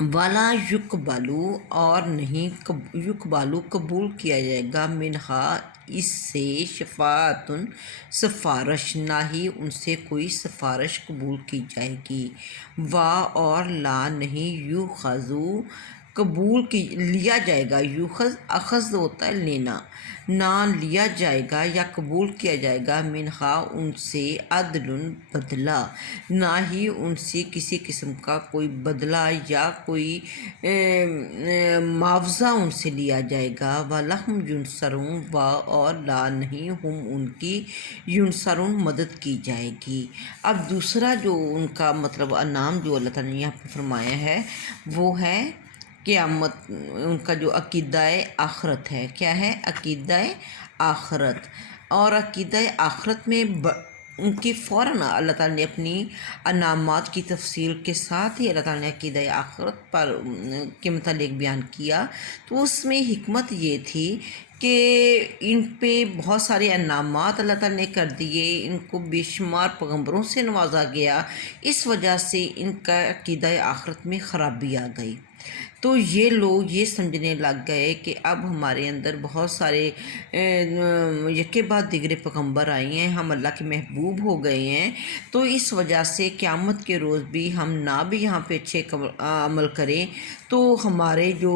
والا یقبلو اور نہیں یقبلو قبول کیا جائے گا منہا اس سے شفاعتن سفارش، نہ ہی ان سے کوئی سفارش قبول کی جائے گی، اور لا نہیں یوخذو قبول کی لیا جائے گا، یوخذ اخذ ہوتا ہے لینا، نہ لیا جائے گا یا قبول کیا جائے گا منہا ان سے عدل بدلہ، نہ ہی ان سے کسی قسم کا کوئی بدلہ یا کوئی معاوضہ ان سے لیا جائے گا، وَلَهُمْ يُنصَرُونَ اور لا نہیں ہم ان کی یونصرون مدد کی جائے گی۔ اب دوسرا جو ان کا مطلب انعام جو اللہ تعالیٰ نے یہاں پہ فرمایا ہے وہ ہے قیامت، ان کا جو عقیدہ آخرت ہے، کیا ہے؟ عقیدہ آخرت، اور عقیدہ آخرت میں ان کی فوراً اللہ تعالیٰ نے اپنی انعامات کی تفصیل کے ساتھ ہی اللہ تعالیٰ نے عقیدہ آخرت پر کے متعلق بیان کیا، تو اس میں حکمت یہ تھی کہ ان پہ بہت سارے انعامات اللہ تعالیٰ نے کر دیے، ان کو بے شمار پیغمبروں سے نوازا گیا، اس وجہ سے ان کا عقیدہ آخرت میں خرابی آ گئی۔ تو یہ لوگ یہ سمجھنے لگ گئے کہ اب ہمارے اندر بہت سارے یکے بعد دیگر پیغمبر آئے ہیں، ہم اللہ کے محبوب ہو گئے ہیں، تو اس وجہ سے قیامت کے روز بھی ہم نہ بھی یہاں پہ اچھے عمل کریں تو ہمارے جو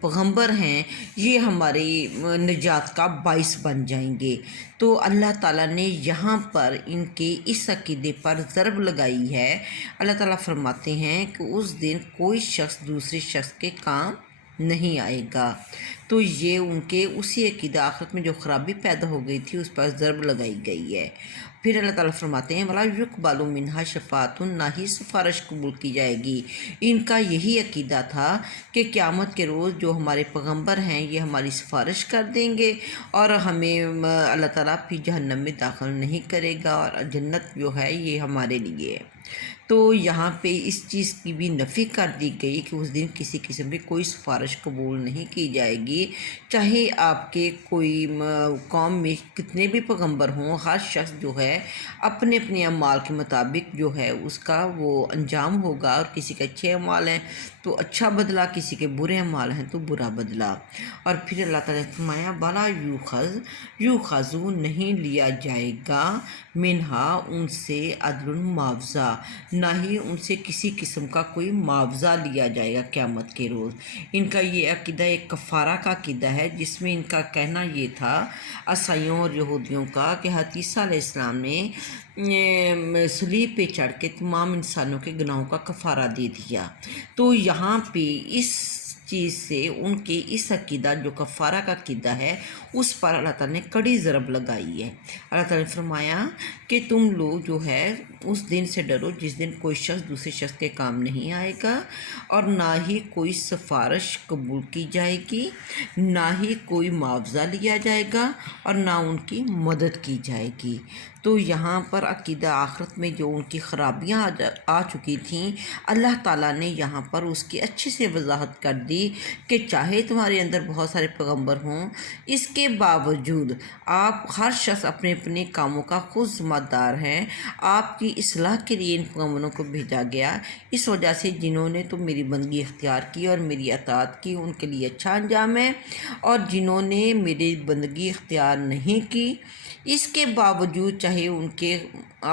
پیغمبر ہیں یہ ہماری نجات کا باعث بن جائیں گے۔ تو اللہ تعالیٰ نے یہاں پر ان کے اس عقیدے پر ضرب لگائی ہے۔ اللہ تعالیٰ فرماتے ہیں کہ اس دن کوئی شخص دوسرے شخص کے کام نہیں آئے گا، تو یہ ان کے اسی عقیدہ آخرت میں جو خرابی پیدا ہو گئی تھی اس پر ضرب لگائی گئی ہے۔ پھر اللہ تعالیٰ فرماتے ہیں وَلَا يُقْبَلُ مِنْهَا شَفَاعَةٌ، نہ ہی سفارش قبول کی جائے گی۔ ان کا یہی عقیدہ تھا کہ قیامت کے روز جو ہمارے پیغمبر ہیں یہ ہماری سفارش کر دیں گے اور ہمیں اللہ تعالیٰ پھر جہنم میں داخل نہیں کرے گا، اور جنت جو ہے یہ ہمارے لیے ہے۔ تو یہاں پہ اس چیز کی بھی نفی کر دی گئی کہ اس دن کسی قسم کی کوئی سفارش قبول نہیں کی جائے گی، چاہے آپ کے کوئی قوم میں کتنے بھی پیغمبر ہوں، ہر شخص جو ہے اپنے اپنے اعمال کے مطابق جو ہے اس کا وہ انجام ہوگا، اور کسی کے اچھے اعمال ہیں تو اچھا بدلہ، کسی کے برے اعمال ہیں تو برا بدلہ۔ اور پھر اللہ تعالیٰ نے فرمایا وَلَا یُؤْخَذُ نہیں لیا جائے گا منہا ان سے عدل معاوضہ، نہ ہی ان سے کسی قسم کا کوئی معاوضہ لیا جائے گا قیامت کے روز۔ ان کا یہ عقیدہ ایک کفارہ کا عقیدہ ہے، جس میں ان کا کہنا یہ تھا عیسائیوں اور یہودیوں کا کہ حضرت عیسیٰ علیہ السلام نے صلیب پہ چڑھ کے تمام انسانوں کے گناہوں کا کفارہ دے دیا، تو یہاں پہ اس چیز سے ان کے اس عقیدہ جو کفارہ کا عقیدہ ہے اس پر اللہ تعالیٰ نے کڑی ضرب لگائی ہے۔ اللہ تعالیٰ نے فرمایا کہ تم لوگ جو ہے اس دن سے ڈرو جس دن کوئی شخص دوسرے شخص کے کام نہیں آئے گا، اور نہ ہی کوئی سفارش قبول کی جائے گی، نہ ہی کوئی معاوضہ لیا جائے گا، اور نہ ان کی مدد کی جائے گی۔ تو یہاں پر عقیدہ آخرت میں جو ان کی خرابیاں آ چکی تھیں، اللہ تعالیٰ نے یہاں پر اس کی اچھے سے وضاحت کر دی کہ چاہے تمہارے اندر بہت سارے پیغمبر ہوں، اس کے باوجود آپ ہر شخص اپنے اپنے کاموں کا خود ذمہ دار ہیں، آپ کی اصلاح کے لیے ان پیغمبروں کو بھیجا گیا، اس وجہ سے جنہوں نے تو میری بندگی اختیار کی اور میری اطاعت کی ان کے لیے اچھا انجام ہے، اور جنہوں نے میری بندگی اختیار نہیں کی اس کے باوجود چاہے ان کے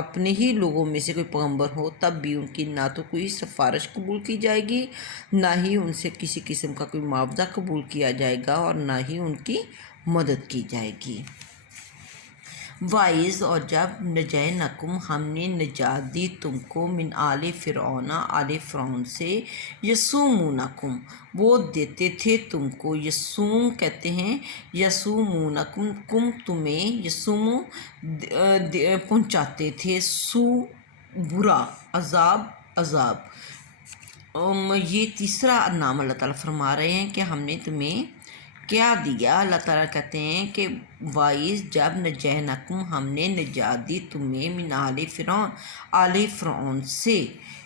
اپنے ہی لوگوں میں سے کوئی پیغمبر ہو تب بھی ان کی نہ تو کوئی سفارش قبول کی جائے گی، نہ ہی ان سے کسی قسم کا کوئی معاوضہ قبول کیا جائے گا، اور نہ ہی ان کی مدد کی جائے گی۔ وَإِذْ اور جب نَجَّيْنَاكُمْ ہم نے نجات دی تم کو من آل فرعون آل فرعون سے، یسومونکم وہ دیتے تھے تم کو، یسوم کہتے ہیں یسومونکم کم تمہیں، یسوم پہنچاتے تھے، سو برا، عذاب۔ یہ تیسرا نام اللہ تعالیٰ فرما رہے ہیں کہ ہم نے تمہیں کیا دیا۔ اللہ تعالیٰ کہتے ہیں کہ وائز جب نجینکم ہم نے نجات دی تمہیں من آل فرعون آل فرعون سے،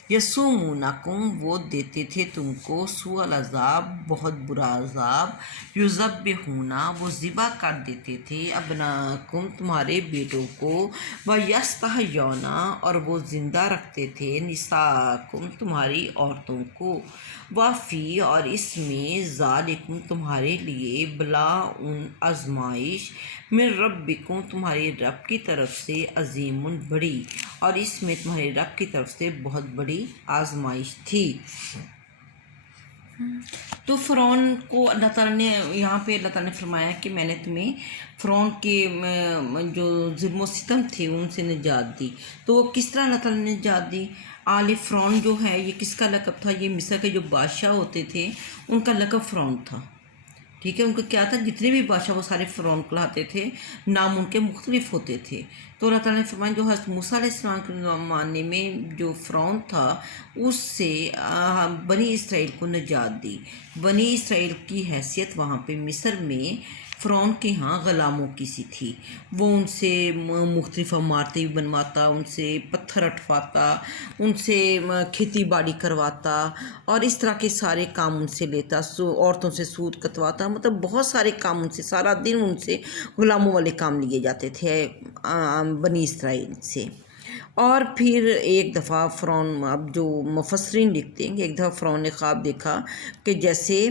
یسومونکم وہ دیتے تھے تم کو سوء العذاب بہت برا عذاب، یذبحون وہ ذبح کر دیتے تھے ابناکم تمہارے بیٹوں کو، ویستحیون اور وہ زندہ رکھتے تھے نساءکم تمہاری عورتوں کو، وفی اور اس میں ذالکم تمہارے لیے بلاء آزمائش، من ربکم تمہارے رب کی طرف سے عظیم بڑی، اور اس میں تمہارے رب کی طرف سے بہت بڑی آزمائش تھی۔ تو فرعون کو اللہ تعالیٰ نے یہاں پہ اللہ تعالیٰ نے فرمایا کہ میں نے تمہیں فرعون کے جو ظلم و ستم تھے ان سے نجات دی۔ تو کس طرح اللہ تعالیٰ نے نجات دی؟ آل فرعون جو ہے یہ کس کا لقب تھا؟ یہ مصر کے جو بادشاہ ہوتے تھے ان کا لقب فرعون تھا، ٹھیک ہے۔ ان کا کیا تھا؟ جتنے بھی بادشاہ وہ سارے فرعون کہلاتے تھے، نام ان کے مختلف ہوتے تھے۔ تو اللہ تعالیٰ نے فرمایا جو حضرت موسیٰ علیہ السلام کے زمانے میں جو فرعون تھا اس سے بنی اسرائیل کو نجات دی۔ بنی اسرائیل کی حیثیت وہاں پہ مصر میں فرعون کے ہاں غلاموں کی سی تھی۔ وہ ان سے مختلف عمارتیں بنواتا، ان سے پتھر اٹھواتا، ان سے کھیتی باڑی کرواتا اور اس طرح کے سارے کام ان سے لیتا، عورتوں سے سود کتواتا، مطلب بہت سارے کام ان سے، سارا دن ان سے غلاموں والے کام لیے جاتے تھے بنی اسرائیل سے۔ اور پھر ایک دفعہ فرعون، اب جو مفسرین لکھتے ہیں کہ ایک دفعہ فرعون نے خواب دیکھا کہ جیسے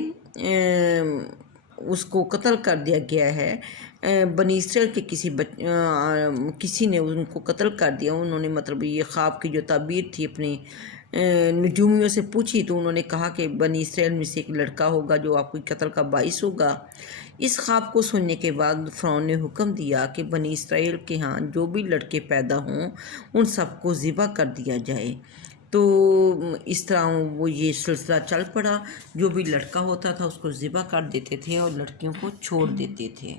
اس کو قتل کر دیا گیا ہے، بنی اسرائیل کے کسی نے ان کو قتل کر دیا۔ انہوں نے مطلب یہ خواب کی جو تعبیر تھی اپنے نجومیوں سے پوچھی تو انہوں نے کہا کہ بنی اسرائیل میں سے ایک لڑکا ہوگا جو آپ کو قتل کا باعث ہوگا۔ اس خواب کو سننے کے بعد فرعون نے حکم دیا کہ بنی اسرائیل کے ہاں جو بھی لڑکے پیدا ہوں ان سب کو ذبح کر دیا جائے۔ تو اس طرح وہ یہ سلسلہ چل پڑا، جو بھی لڑکا ہوتا تھا اس کو ذبح کر دیتے تھے اور لڑکیوں کو چھوڑ دیتے تھے۔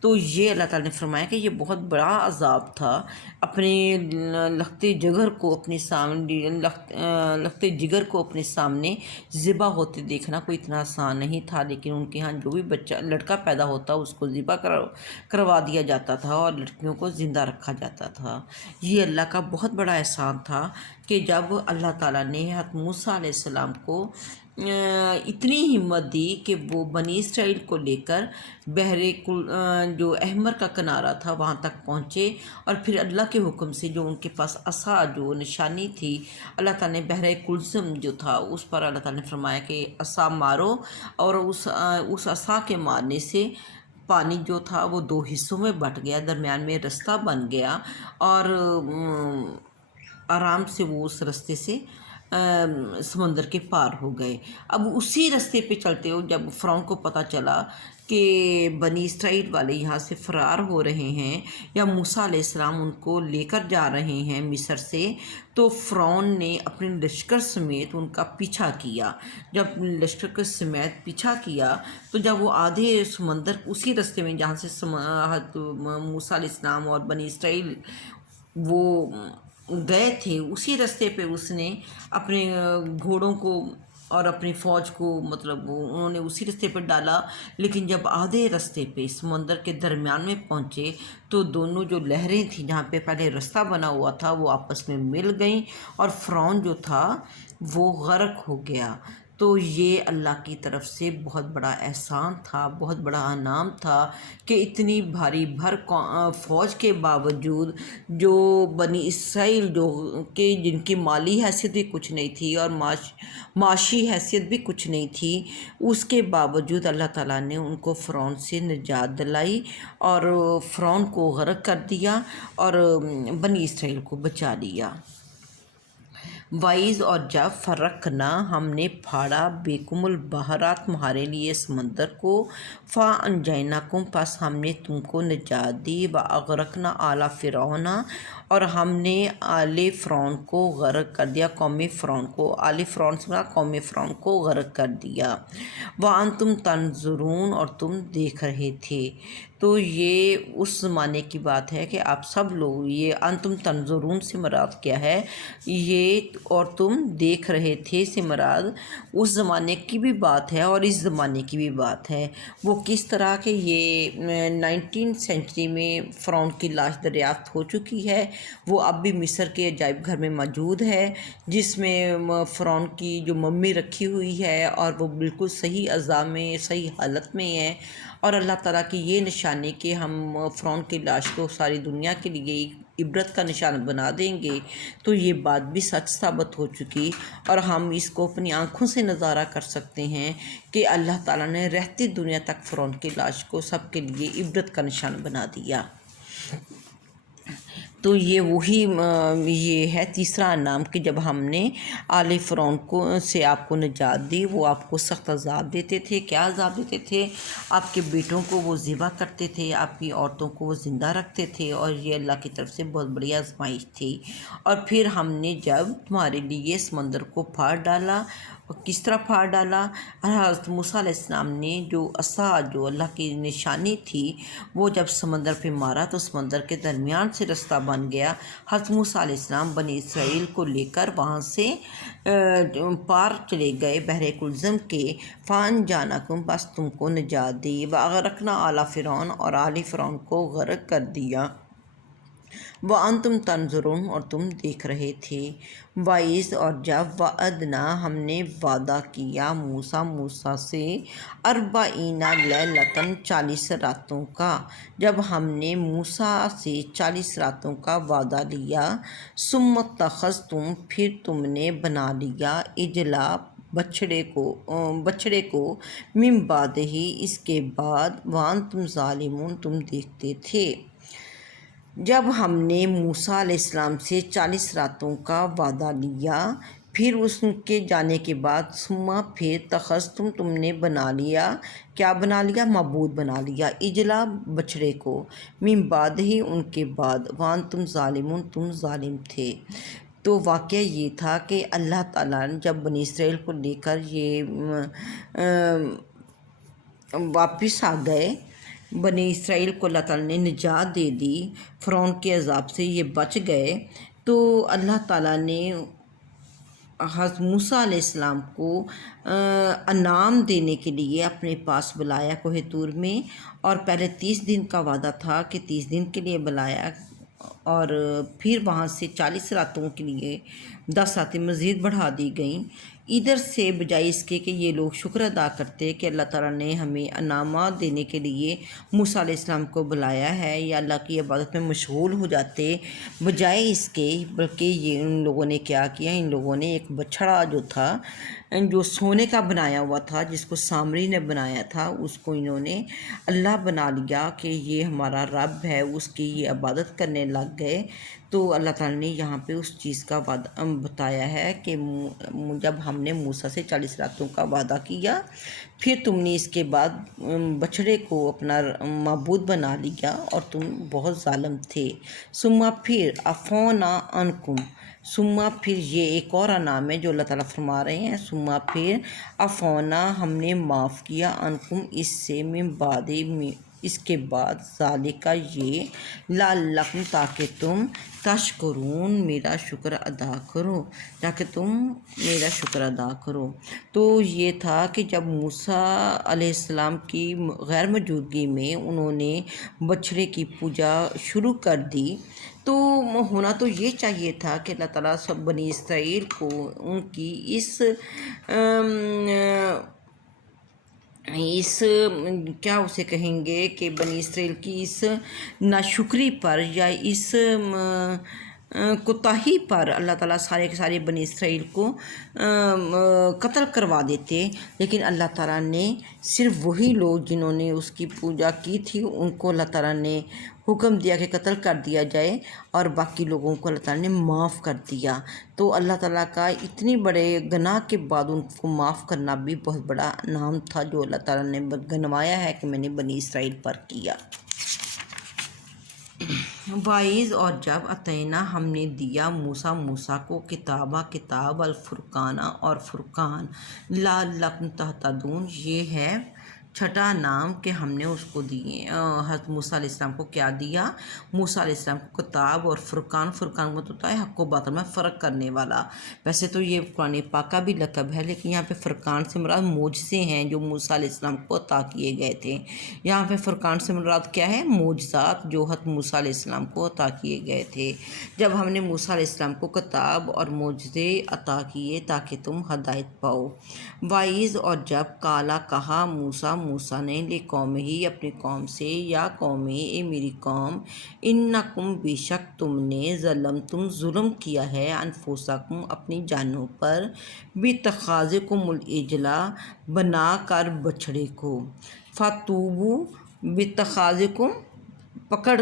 تو یہ اللہ تعالیٰ نے فرمایا کہ یہ بہت بڑا عذاب تھا۔ اپنے لختے جگر کو اپنے سامنے لختے جگر کو اپنے سامنے ذبح ہوتے دیکھنا کوئی اتنا آسان نہیں تھا، لیکن ان کے ہاں جو بھی بچہ لڑکا پیدا ہوتا اس کو ذبح کروا دیا جاتا تھا اور لڑکیوں کو زندہ رکھا جاتا تھا۔ یہ اللہ کا بہت بڑا احسان تھا کہ جب اللہ تعالیٰ نے حضرت موسیٰ علیہ السلام کو اتنی ہمت دی کہ وہ بنی اسرائیل کو لے کر بحر جو احمر کا کنارہ تھا وہاں تک پہنچے، اور پھر اللہ کے حکم سے جو ان کے پاس عصا جو نشانی تھی، اللہ تعالیٰ نے بحر کلثم جو تھا اس پر اللہ تعالیٰ نے فرمایا کہ عصا مارو، اور اس عصا کے مارنے سے پانی جو تھا وہ دو حصوں میں بٹ گیا، درمیان میں رستہ بن گیا اور آرام سے وہ اس رستے سے سمندر کے پار ہو گئے۔ اب اسی رستے پہ چلتے ہو جب فرعون کو پتہ چلا کہ بنی اسرائیل والے یہاں سے فرار ہو رہے ہیں یا موسیٰ علیہ السلام ان کو لے کر جا رہے ہیں مصر سے، تو فرعون نے اپنے لشکر سمیت ان کا پیچھا کیا۔ جب لشکر کے سمیت پیچھا کیا تو جب وہ آدھے سمندر اسی رستے میں جہاں سے موسیٰ علیہ السلام اور بنی اسرائیل وہ گئے تھے اسی رستے پہ اس نے اپنے گھوڑوں کو اور اپنی فوج کو مطلب انہوں نے اسی رستے پہ ڈالا، لیکن جب آدھے رستے پہ سمندر کے درمیان میں پہنچے تو دونوں جو لہریں تھیں جہاں پہ پہلے رستہ بنا ہوا تھا وہ آپس میں مل گئیں اور فرعون جو تھا وہ غرق ہو گیا۔ تو یہ اللہ کی طرف سے بہت بڑا احسان تھا، بہت بڑا انعام تھا کہ اتنی بھاری بھر فوج کے باوجود جو بنی اسرائیل جن کی مالی حیثیت بھی کچھ نہیں تھی اور معاشی حیثیت بھی کچھ نہیں تھی، اس کے باوجود اللہ تعالیٰ نے ان کو فرعون سے نجات دلائی اور فرعون کو غرق کر دیا اور بنی اسرائیل کو بچا لیا۔ وائز اور جب فرقنا ہم نے پھاڑا بیکم البحر تمہارے لیے سمندر کو، فانجیناکم پس ہم نے تم کو نجات دی، واغرقنا آل فرعون اور ہم نے آل فرعون کو غرق کر دیا، قوم فرعون کو، آل فرعون سے قوم فرعون کو غرق کر دیا، وانتم تنظرون اور تم دیکھ رہے تھے۔ تو یہ اس زمانے کی بات ہے کہ آپ سب لوگ، یہ انتم تنظرون سے مراد کیا ہے؟ یہ اور تم دیکھ رہے تھے سے مراد اس زمانے کی بھی بات ہے اور اس زمانے کی بھی بات ہے۔ وہ کس طرح کہ یہ 19 سینچری میں فرعون کی لاش دریافت ہو چکی ہے، وہ اب بھی مصر کے عجائب گھر میں موجود ہے، جس میں فرعون کی جو ممی رکھی ہوئی ہے اور وہ بالکل صحیح اعضاء میں صحیح حالت میں ہے۔ اور اللہ تعالیٰ کی یہ نشانی کہ ہم فرعون کی لاش کو ساری دنیا کے لیے عبرت کا نشان بنا دیں گے، تو یہ بات بھی سچ ثابت ہو چکی، اور ہم اس کو اپنی آنکھوں سے نظارہ کر سکتے ہیں کہ اللہ تعالیٰ نے رہتی دنیا تک فرعون کی لاش کو سب کے لیے عبرت کا نشان بنا دیا۔ تو یہ وہی یہ ہے تیسرا انعام کہ جب ہم نے آل فرعون سے آپ کو نجات دی، وہ آپ کو سخت عذاب دیتے تھے۔ کیا عذاب دیتے تھے؟ آپ کے بیٹوں کو وہ ذبح کرتے تھے، آپ کی عورتوں کو وہ زندہ رکھتے تھے، اور یہ اللہ کی طرف سے بہت بڑی آزمائش تھی۔ اور پھر ہم نے جب تمہارے لیے سمندر کو پھاڑ ڈالا، اور کس طرح پھاڑ ڈالا؟ حضرت موسیٰ علیہ السلام نے جو عصا، جو اللہ کی نشانی تھی، وہ جب سمندر پہ مارا تو سمندر کے درمیان سے رستہ بن گیا۔ حضرت موسیٰ علیہ السلام بنی اسرائیل کو لے کر وہاں سے پار چلے گئے بحر کلزم کے۔ فان جانکم، بس تم کو نجات دی، وَأَغْرَقْنَا آلَ فرعون، اور آل فرعون کو غرق کر دیا۔ وَأَنْتُمْ تَنْظُرُونَ، اور تم دیکھ رہے تھے۔ وَإِذْ، اور جب وعدنا، ہم نے وعدہ کیا موسیٰ سے 40 لیلۃ، 40 راتوں کا۔ جب ہم نے موسیٰ سے 40 راتوں کا وعدہ لیا، ثم اتخذتم، پھر تم نے بنا لیا، عجلا، بچھڑے کو، من بعدہ، اس کے بعد، وانتم ظالمون، تم دیکھتے تھے۔ جب ہم نے موسیٰ علیہ السلام سے 40 راتوں کا وعدہ لیا، پھر اس کے جانے کے بعد، ثم، پھر، تخذتم، تم نے بنا لیا، کیا بنا لیا؟ معبود بنا لیا، عجلا، بچھڑے کو، من بعدہ، ان کے بعد، وانتم ظالمون، تم ظالم تھے۔ تو واقعہ یہ تھا کہ اللہ تعالیٰ نے جب بنی اسرائیل کو لے کر یہ واپس آ گئے، بنی اسرائیل کو اللہ تعالیٰ نے نجات دے دی، فرعون کے عذاب سے یہ بچ گئے، تو اللہ تعالیٰ نے حضرت موسیٰ علیہ السلام کو انعام دینے کے لیے اپنے پاس بلایا کوہ طور میں، اور پہلے 30 دن کا وعدہ تھا کہ 30 دن کے لیے بلایا، اور پھر وہاں سے 40 راتوں کے لیے 10 راتیں مزید بڑھا دی گئیں۔ ادھر سے بجائے اس کے کہ یہ لوگ شکر ادا کرتے کہ اللہ تعالیٰ نے ہمیں انعامات دینے کے لیے موسیٰ علیہ السلام کو بلایا ہے، یا اللہ کی عبادت میں مشغول ہو جاتے، بجائے اس کے، بلکہ یہ ان لوگوں نے کیا کیا، ان لوگوں نے ایک بچھڑا جو تھا، جو سونے کا بنایا ہوا تھا، جس کو سامری نے بنایا تھا، اس کو انہوں نے اللہ بنا لیا کہ یہ ہمارا رب ہے، اس کی یہ عبادت کرنے لگ گئے۔ تو اللہ تعالیٰ نے یہاں پہ اس چیز کا وعدہ بتایا ہے کہ جب ہم نے موسیٰ سے 40 راتوں کا وعدہ کیا، پھر تم نے اس کے بعد بچھڑے کو اپنا معبود بنا لیا، اور تم بہت ظالم تھے۔ ثم، پھر، عفونا عنکم، ثم، پھر، یہ ایک اور انعام ہے جو اللہ تعالیٰ فرما رہے ہیں، ثم، پھر، عفونا، ہم نے معاف کیا، عنکم، اس سے، من بعد، اس کے بعد، ذالک، یہ، لعلکم، تاکہ تم، تشکرون، میرا شکر ادا کرو، تاکہ تم میرا شکر ادا کرو۔ تو یہ تھا کہ جب موسیٰ علیہ السلام کی غیر موجودگی میں انہوں نے بچھڑے کی پوجا شروع کر دی، تو ہونا تو یہ چاہیے تھا کہ اللہ تعالیٰ سب بنی اسرائیل کو ان کی اس کیا اسے کہیں گے کہ بنی اسرائیل کی اس ناشکری پر، یا اس کوتاہی پر اللہ تعالیٰ سارے کے سارے بنی اسرائیل کو قتل کروا دیتے، لیکن اللہ تعالیٰ نے صرف وہی لوگ جنہوں نے اس کی پوجا کی تھی ان کو اللہ تعالیٰ نے حکم دیا کہ قتل کر دیا جائے، اور باقی لوگوں کو اللہ تعالیٰ نے معاف کر دیا۔ تو اللہ تعالیٰ کا اتنی بڑے گناہ کے بعد ان کو معاف کرنا بھی بہت بڑا انعام تھا جو اللہ تعالیٰ نے گنوایا ہے کہ میں نے بنی اسرائیل پر کیا۔ وائز، اور جب اتینا، ہم نے دیا موسیٰ کو کتاب، الفرقان، اور فرقان، لعلکم تہتدون، یہ ہے چھٹا نام کہ ہم نے اس کو دیے حضرت موسیٰ علیہ السلام کو کیا دیا؟ موسیٰ علیہ السلام کو کتاب اور فرقان کا مطلب ہوتا ہے حق و باطل میں فرق کرنے والا۔ ویسے تو یہ قرآن پاک کا بھی لقب ہے، لیکن یہاں پہ فرقان سے مراد معجزے ہیں جو موسیٰ علیہ السلام کو عطا کیے گئے تھے۔ یہاں پہ فرقان سے مراد کیا ہے؟ معجزات جو حضرت موسیٰ علیہ السلام کو عطا کیے گئے تھے۔ جب ہم نے موسیٰ علیہ السلام کو کتاب اور معجزے عطا کیے تاکہ تم ہدایت پاؤ۔ وائز اور جب کالا کہا موسیٰ نے قوم ہی اپنی قوم سے، یا قوم اے میری قوم، انکم بے شک تم نے ظلم کیا ہے انفسکم اپنی جانوں پر، باتخاذکم العجلہ بنا کر بچھڑے کو، فتوبو باتخاذکم پکڑ،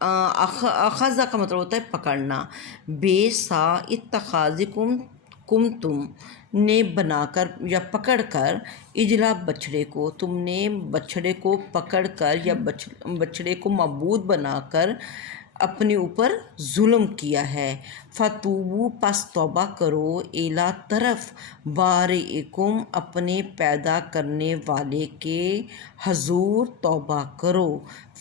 اخذہ کا مطلب ہوتا ہے پکڑنا، بے سا اتخاذکم تم نے بنا کر یا پکڑ کر، اجلا بچھڑے کو، تم نے بچھڑے کو پکڑ کر یا بچھڑے کو معبود بنا کر اپنے اوپر ظلم کیا ہے۔ فتوبو پس توبہ کرو، الا طرف، بارئکم اپنے پیدا کرنے والے کے حضور توبہ کرو،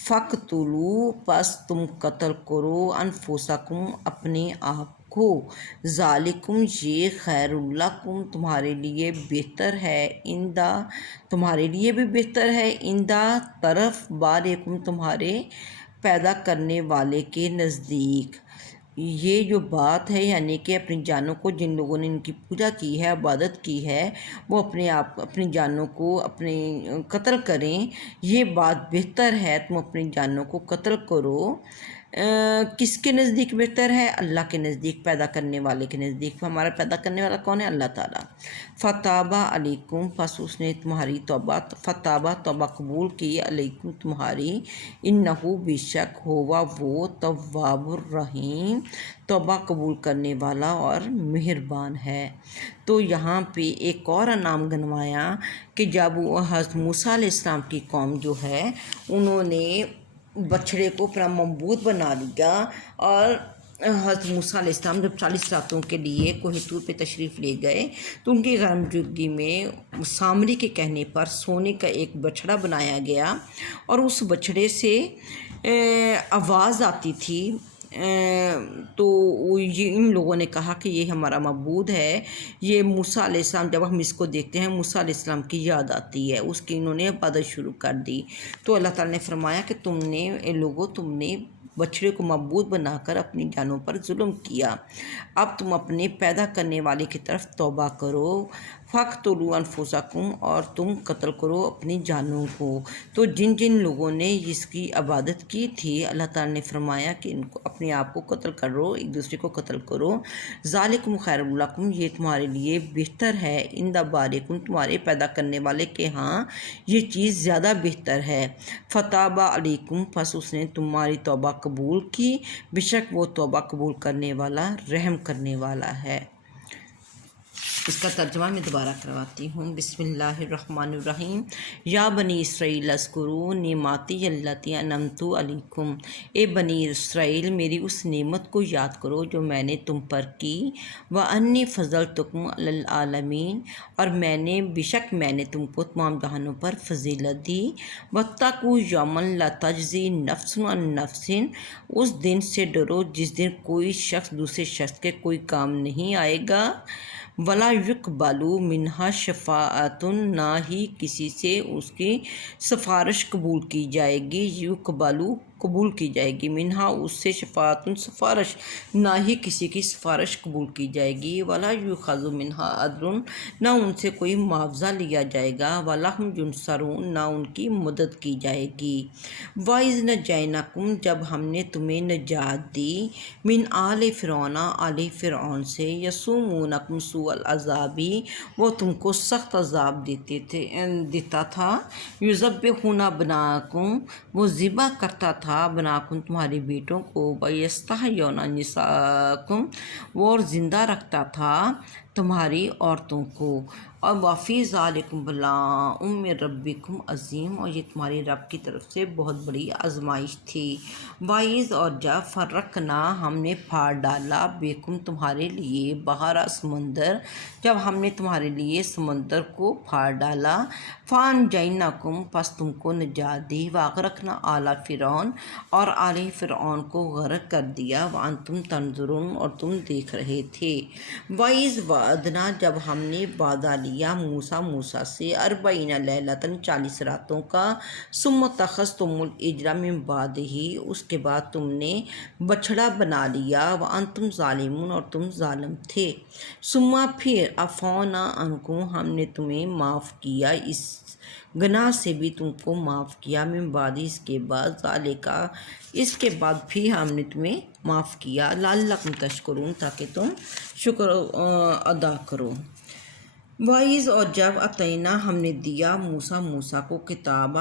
فقتلوا پس تم قتل کرو، انفسکم اپنے آپ کو، ذالکم یہ خیر لکم تمہارے لیے بہتر ہے، تمہارے لیے بھی بہتر ہے، طرف بارئکم تمہارے پیدا کرنے والے کے نزدیک۔ یہ جو بات ہے یعنی کہ اپنی جانوں کو جن لوگوں نے ان کی پوجا کی ہے، عبادت کی ہے، وہ اپنی جانوں کو اپنے قتل کریں، یہ بات بہتر ہے، تم اپنی جانوں کو قتل کرو۔ کس کے نزدیک بہتر ہے؟ اللہ کے نزدیک، پیدا کرنے والے کے نزدیک۔ ہمارا پیدا کرنے والا کون ہے؟ اللہ تعالیٰ۔ فتابہ علیکم پس اس نے تمہاری توبہ قبول کی، علیکم تمہاری، انہو بے شک ہوا وہ تواب الرحیم توبہ قبول کرنے والا اور مہربان ہے۔ تو یہاں پہ ایک اور انعام گنوایا کہ جب حضرت موسیٰ علیہ السلام کی قوم جو ہے انہوں نے بچھڑے کو اپنا معبود بنا لیا، اور حضرت موسیٰ علیہ السلام جب 40 راتوں کے لیے کوہ طور پہ تشریف لے گئے تو ان کی غیرموجودگی میں سامری کے کہنے پر سونے کا ایک بچھڑا بنایا گیا، اور اس بچھڑے سے آواز آتی تھی، تو ان لوگوں نے کہا کہ یہ ہمارا معبود ہے، یہ موسیٰ علیہ السلام، جب ہم اس کو دیکھتے ہیں موسیٰ علیہ السلام کی یاد آتی ہے، اس کی انہوں نے عبادت شروع کر دی۔ تو اللہ تعالیٰ نے فرمایا کہ تم نے بچھڑے کو معبود بنا کر اپنی جانوں پر ظلم کیا، اب تم اپنے پیدا کرنے والے کی طرف توبہ کرو، فقتلوا انفسکم اور تم قتل کرو اپنی جانوں کو۔ تو جن لوگوں نے اس کی عبادت کی تھی اللہ تعالیٰ نے فرمایا کہ ان کو اپنے آپ کو قتل کرو، ایک دوسرے کو قتل کرو، ذالکم خیر لکم یہ تمہارے لیے بہتر ہے، عند بارئکم تمہارے پیدا کرنے والے کے ہاں یہ چیز زیادہ بہتر ہے۔ فتابہ علیکم پس اس نے تمہاری توبہ قبول کی، بے شک وہ توبہ قبول کرنے والا رحم کرنے والا ہے۔ اس کا ترجمہ میں دوبارہ کرواتی ہوں۔ بسم اللہ الرحمن الرحیم۔ یا بنی اسرائیل اذکروا نعمتی التی انعمت علیکم، اے بنی اسرائیل میری اس نعمت کو یاد کرو جو میں نے تم پر کی، وانی فضلتکم علی العالمین اور بے شک میں نے تم کو تمام جہانوں پر فضیلت دی، واتقوا یوما لا تجزی نفس عن نفس اس دن سے ڈرو جس دن کوئی شخص دوسرے شخص کے کوئی کام نہیں آئے گا، ولا یقبل منہا شفاعت نہ ہی کسی سے اس کی سفارش قبول کی جائے گی، یقبل قبول کی جائے گی، منہا اس سے شفاعت سفارش، نہ ہی کسی کی سفارش قبول کی جائے گی، ولا یؤخذ منہا عدل نہ ان سے کوئی معاوضہ لیا جائے گا، ولا ہم ینصرون نہ ان کی مدد کی جائے گی۔ وَإِذْ نَجَّيْنَاكُمْ جب ہم نے تمہیں نجات دی، من آل فرعون آل فرعون سے، یسومونکم سوء العذاب وہ تم کو سخت عذاب دیتا تھا، یذبحون ابناءکم وہ ذبح کرتا تھا ابناءکم تمہارے بیٹوں کو، ویستحیون نساءکم وہ اور زندہ رکھتا تھا تمہاری عورتوں کو، اور وافی ذالکم بلاء من ربکم عظیم، اور یہ تمہارے رب کی طرف سے بہت بڑی آزمائش تھی۔ وَإِذْ، اور جب فرقنا ہم نے پھاڑ ڈالا، بیکم تمہارے لیے، بحر سمندر، جب ہم نے تمہارے لیے سمندر کو پھاڑ ڈالا، فَأَنجَيْنَاكُمْ، پس تم کو نجات دی، وَأَغْرَقْنَا آلَ فِرْعَوْنَ، اور آل فرعون کو غرق کر دیا، وَأَنْتُمْ تنظرون، اور تم دیکھ رہے تھے۔ وَإِذْ وعدنا، جب ہم نے وعدہ لیا موسیٰ سے، 40 لیلۃ، 40 راتوں کا، ثم اتخذتم العجل من بعدہ، اس کے بعد تم نے بچھڑا بنا لیا، وانتم ظالمون، اور تم ظالم تھے، ثم پھر عفونا عنکم، ہم نے تمہیں معاف کیا، اس گناہ سے بھی تم کو معاف کیا، من بعد، اس کے بعد، ذالک، اس کے بعد بھی ہم نے تمہیں معاف کیا، لعلکم تشکرون، تاکہ تم شکر ادا کرو۔ وائز، اور جب عطینا ہم نے دیا موسیٰ کو کتاب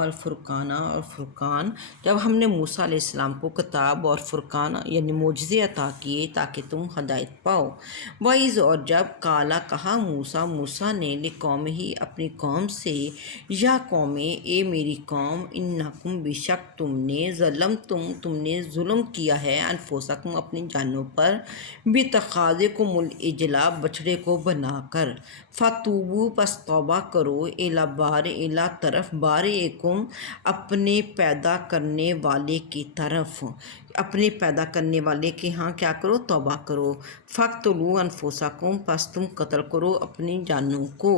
الفرقان، اور فرقان، جب ہم نے موسیٰ علیہ السلام کو کتاب اور فرقان یعنی معجزے عطا کیے تاکہ تم ہدایت پاؤ۔ وائز، اور جب قالا کہا موسیٰ نے لقومہ اپنی قوم سے، یا قوم، اے میری قوم، انکم، بے شک تم نے ظلم کیا ہے، انفسکم، اپنی جانوں پر، باتخاذکم العجل، بچڑے کو بنا کر، فتوبوا، پس توبہ کرو، الی طرف، بارئکم، اپنے پیدا کرنے والے کی طرف، اپنے پیدا کرنے والے کے ہاں کیا کرو؟ توبہ کرو۔ فاقتلوا انفسکم، پس تم قتل کرو اپنی جانوں کو،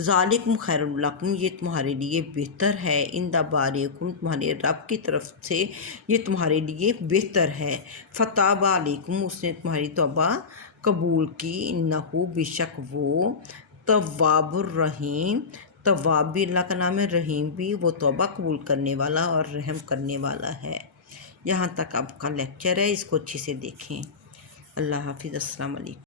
ذالکم خیر لکم، یہ تمہارے لیے بہتر ہے، عند بارئکم، تمہارے رب کی طرف سے یہ تمہارے لیے بہتر ہے، فتاب علیکم، اس نے تمہاری توبہ قبول کی، انہ، بے شک وہ، تواب الرحیم، تواب بھی اللہ کا نام ہے، رحیم بھی، وہ توبہ قبول کرنے والا اور رحم کرنے والا ہے۔ یہاں تک آپ کا لیکچر ہے، اس کو اچھے سے دیکھیں۔ اللہ حافظ، السلام علیکم۔